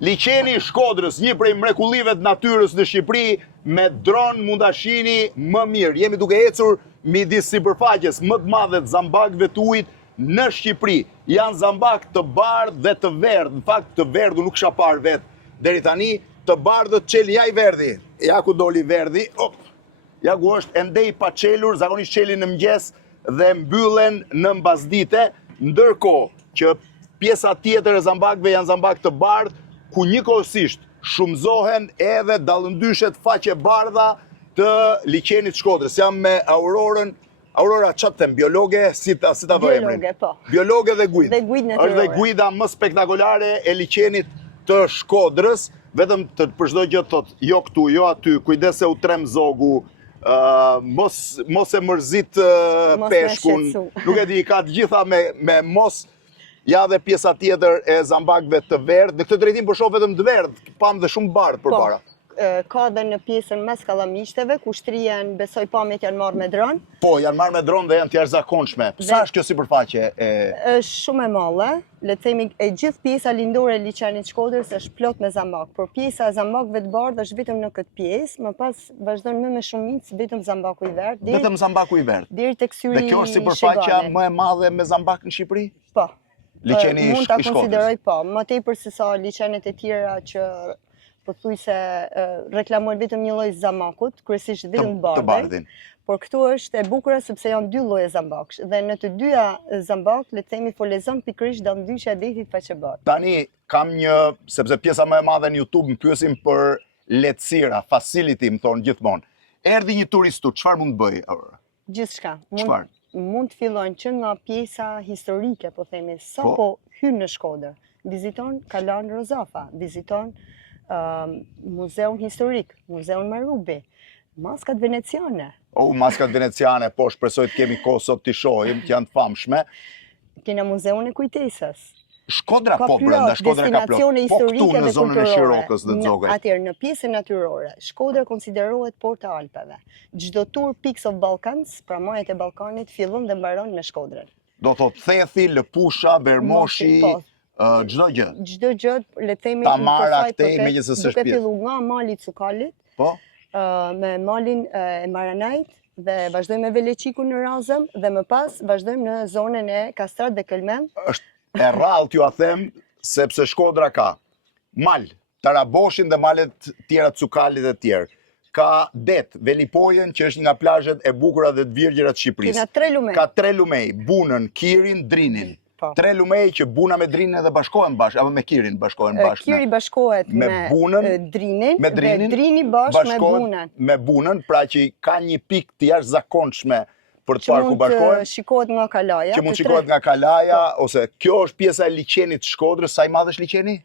Liçeni i Shkodrës, një prej mrekullive të natyrës në Shqipëri, me dron mund ta shihni më mirë. Jemi duke ecur midis sipërfaqes më të madhe të zambakëve të ujit në Shqipëri. Janë zambak të bardhë dhe të verdhë. Në fakt të verdhë nuk kisha parë vetë deri tani, të bardhët çeli ja i verdhi. Ja ku doli verdhi. Ja ku është ende i paçelur, zakonisht çelin në mëngjes dhe mbyllen në mbasdite, ndërkohë që pjesa tjetër e zambakëve janë zambak të bardhë, ku njëkohësisht shumëzohen edhe dallëndyshet faqe bardha të liçenit Shkodrës. Jam me Aurorën. Aurora, çfarë them, biologe, si ta vë emrin? Biologe, po. Biologe dhe guid. Dhe guid natyrore. Është dhe guida më spektakolare e liçenit të Shkodrës, vetëm për çdo gjë thot, jo këtu, jo aty, kujdes se u trem zogu, mos e mërzit peshkun. Nuk e di, ka të gjitha me mos. Ja dhe pjesa tjetër e zambakëve të verdhë. Në këtë drejtim po shoh vetëm të verdhë, pam dhe shumë bardhë përpara. Ka dhe në pjesën mes kallamishteve, ku shtrihen, besoj pamjet janë marrë me dron. Po, janë marrë me dron dhe janë të jashtëzakonshme. Sa është kjo sipërfaqe? Është shumë e madhe. Le të themi, e gjithë pjesa lindore e liçenit Shkodrës është plot me zambak, por pjesa e zambakëve të bardhë është vetëm në këtë pjesë, më pas vazhdon më me shumicë vetëm zambaku i verdhë. Vetëm zambaku i verdhë. Deri tek syri i Dhe kjo është sipërfaqja më e madhe me zambak në Shqipëri? Po. Liçeni i Mund ta Shkodrës. konsideroj po, më tepër se sa liçenet e tjera që pothuajse reklamojnë vetëm një lloj zammakut, kryesisht vetëm të bardhin. Por këtu është e bukur sepse janë dy lloje zambakësh dhe në të dyja zambak, le të themi, folezon pikërisht dallëndysja e detit faqebardh. Tani kam sepse pjesa më e madhe në YouTube më pyesin për lehtësira, facility, më thonë gjithmonë. Erdhi një turist tu, çfarë mund të bëj, Aurora? Gjithçka. Çfarë? Mund të fillojnë që nga pjesa historike, po themi, po hyn në Shkodër. Viziton Kalan Rozafa, viziton muzeun historik, muzeun Marubi, maskat veneciane. Maskat veneciane, po shpresoj të kemi kohë sot t'i shohim, që janë të famshme. Kena muzeun e kujtesës. Shkodra po brenda, Shkodra ka plot. Po këtu në zonën e Shirokës dhe Zogaj. Atëherë në pjesën natyrore, Shkodra konsiderohet portë e Alpeve. Çdo tur Peaks of Balkans, pra majet e Ballkanit, fillon dhe mbaron me Shkodrën. Do thotë Thethi, Lëpusha, Bermoshi, çdo gjë. Çdo gjë, le të themi, Tamara këtej megjithëse s'është duke filluar nga mali i Cukalit, po, me malin e Maranajt dhe vazhdojmë me Veleçikun në Razëm dhe më pas vazhdojmë në zonën e Kastrat dhe Kelmen. Është e rrallë t'ju a them, sepse Shkodra ka mal, Taraboshin dhe malet tjera Cukalit dhe tjerë. Ka det, Velipojën, që është nga plazhet e bukura dhe të virgjëra të Shqipërisë. Ka 3 lumej, Bunën, Kirin, Drinin. 3 lumej që Buna me Drinin edhe bashkohen bashkë, apo me Kirin bashkohen bashkë. Kiri bashkohet me Drinin, dhe Drini bashkë me Bunën. Me Bunën, pra që ka një pikë të jashtëzakonshme për të parë ku bashkohen. Që mund të shikohet nga Kalaja. Që mund të shikohet nga Kalaja, ose kjo është pjesa e liçenit të Shkodrës. Sa i madh është liçeni?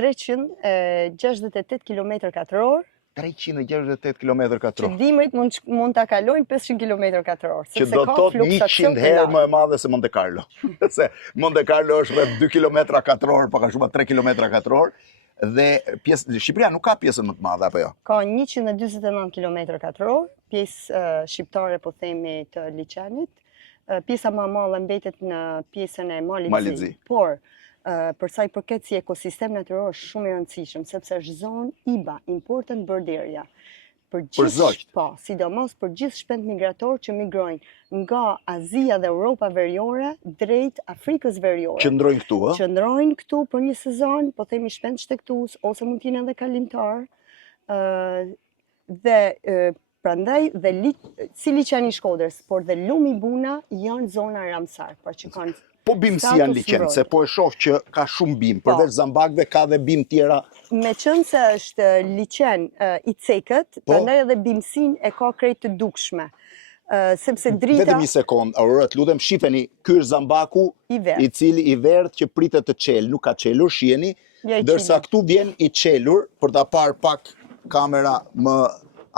368 km². 368 km². Që dimrit mund ta kalojnë 500 km². Që do të thotë 100 herë më e madhe se Monte Carlo. Se Monte Carlo është rreth 2 km², pak a shumë 3 km². Dhe Shqipëria nuk ka pjesën më të madhe, apo jo? Ka 149 km², pjesë shqiptare, po themi, të liçenit. Pjesa më e madhe mbetet në pjesën e Malit Zi. Por për sa i përket si ekosistem natyror është shumë i rëndësishëm, sepse është zonë IBA, Important Bird Area. Për zogjt? Po, sidomos për gjithë shpend migrator që migrojnë nga Azia dhe Europa veriore drejt Afrikës veriore. Qëndrojnë këtu, ë? Qëndrojnë këtu për një sezon, po themi shpend shtektues, ose mund t'jenë edhe kalimtar. Dhe prandaj si liçeni i Shkodrës, por dhe lumi Buna janë zona Ramsar, pra që kanë. Po bimësi janë liçen, se po e shoh që ka shumë bimë, përveç zambakëve ka dhe bimë tjera. Meqense është liçen i cekët, prandaj edhe bimësinë e ka krejt të dukshme. Sepse drita. Vetëm një sekond, Aurora, të lutem, shifeni, ky është zambaku i cili i verdh që pritet të çel, nuk ka çelur, shiheni, ndërsa këtu vjen i çelur, për ta parë pak kamera më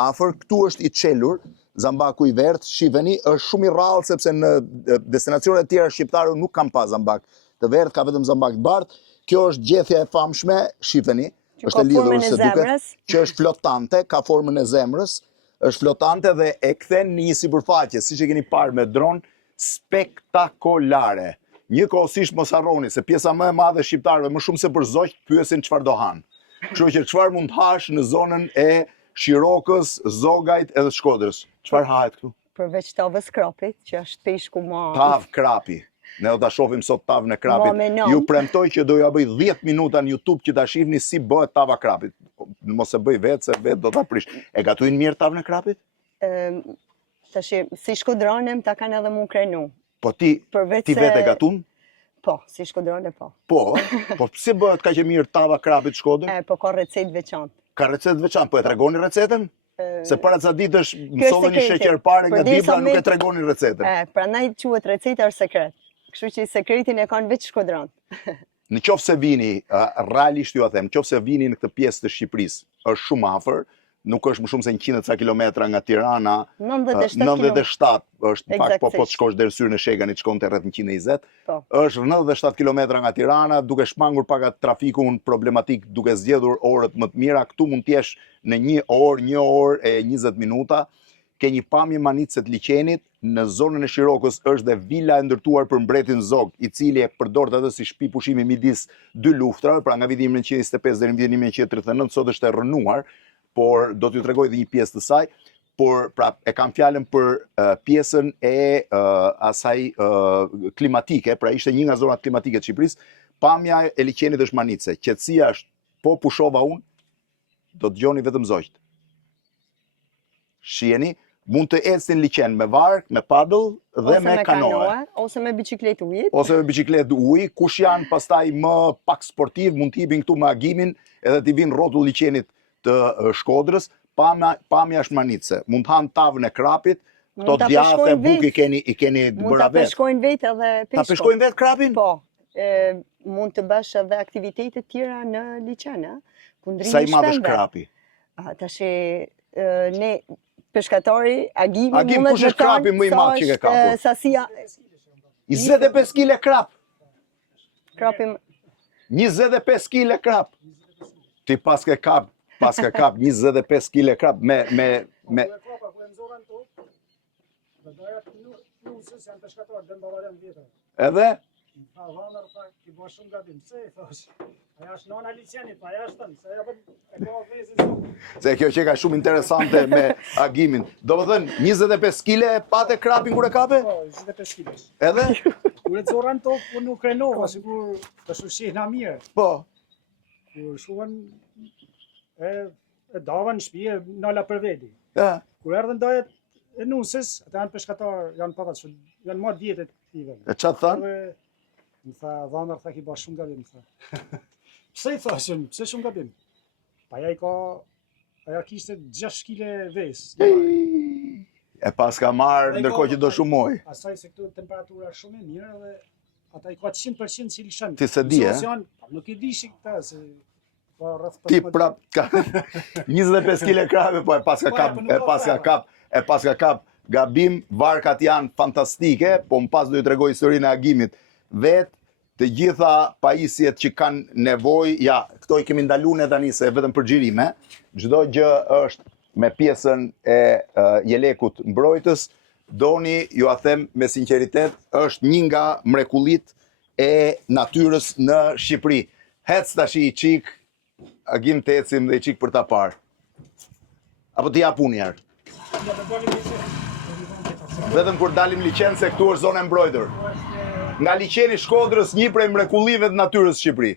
afër, këtu është i çelur. Zambaku i verdh, shifeni, është shumë i rrallë sepse në destinacionet tjera shqiptare nuk kam pa zambak të verdh, ka vetëm zambak të bardh. Kjo është gjethja e famshme, shifeni, është e lidhur se duket, që është flotante, ka formën e zemrës, është flotante dhe e kthen në një sipërfaqe, siç e keni parë me dron, spektakolare. Njëkohësisht mos harroni se pjesa më e madhe e shqiptarëve, më shumë se për zogjt, pyesin çfarë do hanë. Kështu që çfarë mund të hash në zonën e Shirokës, Zogajt edhe Shkodrës? Çfarë hahet këtu? Përveç tavës krapit, që është peshku ma... Tav krapi. Ne do ta shohim sot tavën e krapit. Ju premtoj që do ja bëj 10 minuta në YouTube që ta shihni si bëhet tava krapit. Mos e bëj vetë se vetë do ta prish. E gatuin mirë tavën e krapit? Tash si shkodranem ta kanë edhe mu krenu. Po ti vetë e gatun? Po, si shkodrane po. Po si bëhet kaq e mirë tava krapit Shkodër? Po ka recetë veçantë. Ka recetë veçantë, po e tregoni recetën? Se para ca ditësh mësove një sheqerpare nga Dibra, nuk e tregoni recetën. Prandaj quhet receta është sekret. Kështu që sekretin e kanë veç Shkodran. Në qoftë se vini, realisht ju a them, në qoftë se vini në këtë pjesë të Shqipërisë, është shumë afër, nuk është më shumë se 100 ca kilometra nga Tirana, 97 është pak, po të shkosh deri Syrën e Sheganit shkonte rreth 120, është 97 kilometra nga Tirana, duke shmangur pak atë trafikun problematik, duke zgjedhur orët më të mira, këtu mund t'jesh në 1 orë e 20 minuta, ke një pamje manicë të liqenit, në zonën e Shirokës është dhe vila e ndërtuar për mbretin Zog, i cili e përdor atë si shtëpi pushimi midis dy luftrave, pra nga viti 1925 deri në vitin 1939, sot është e rënuar, por do t'ju tregoj dhe një pjesë të saj, por pra e kam fjalën për pjesën e asaj klimatike, pra ishte një nga zonat klimatike të Shqipërisë, pamja e liqenit është manice, qetësia është po pushova unë, do t'gjoni vetëm zogjt. Shiheni, mund të ecni liqen me vark, me paddle dhe me kanoe. Ose me bicikletë ujit. Ose me bicikletë ujit, kush janë pastaj më pak sportiv, mund t'hipin këtu me agimin, edhe t'i vinë rrotull liqenit të Shkodrës, pamja është manice. Mund të hanë tavën e krapit, këto djathë, buk i keni bëra vetë. Mund të peshkojnë vetë edhe peshko. Ta peshkojnë vetë krapin? Po. Mund të bësh edhe aktivitetet tjera në liqen, sa i madh është krapi? Tash ne peshkatori, agimi Agim, kush është krapi më i madh që ke kapur? Sasia 25 kg krap. Krapi 25 kg krap. Ti pas ke kap 25 kg krap me edhe? Se kjo që ka shumë interesante me agimin. Do më thënë, 25 kg pate krapin kur e kape? Po, 25 kg. Edhe? Kur e zoran to, kur nuk krenova, sigur të shushihna mirë. Po. Kur shuan e davan në shtëpi, nala për veti. Kur erdhën dajet e nusës, ata janë peshkatar, janë patat, janë ma djetet tive. E qatë thanë? Më tha, dhamër, tha ki ba shumë gabim, tha. Pse i thashën, pse shumë gabim? Pa aja kishte 6 kg ves. E pas ka marrë, ndërkohë që do shumoj. Asaj se këtu temperatura shumë e mirë dhe ata i ka 100% si lishën. Ti se di, nuk i di shi këta, se po rrëth ti prap ka 25 kg krape, po e pas ka kap gabim, varkat janë fantastike, po më pas do ju tregoj historinë e agimit. Vetë të gjitha pajisjet që kanë nevojë, ja, këto i kemi ndaluar ne tani se vetëm për xhirime, çdo gjë është me pjesën e jelekut mbrojtës, doni, ju a them me sinqeritet, është një nga mrekullitë e natyrës në Shqipëri. Hec tash i çik, agim të ecim dhe i çik për ta parë. Apo ti hapun një herë. Vetëm kur dalim liqen se këtu është zonë e mbrojtur. Nga liqeni Shkodrës, një prej mrekullive të natyrës Shqipëri.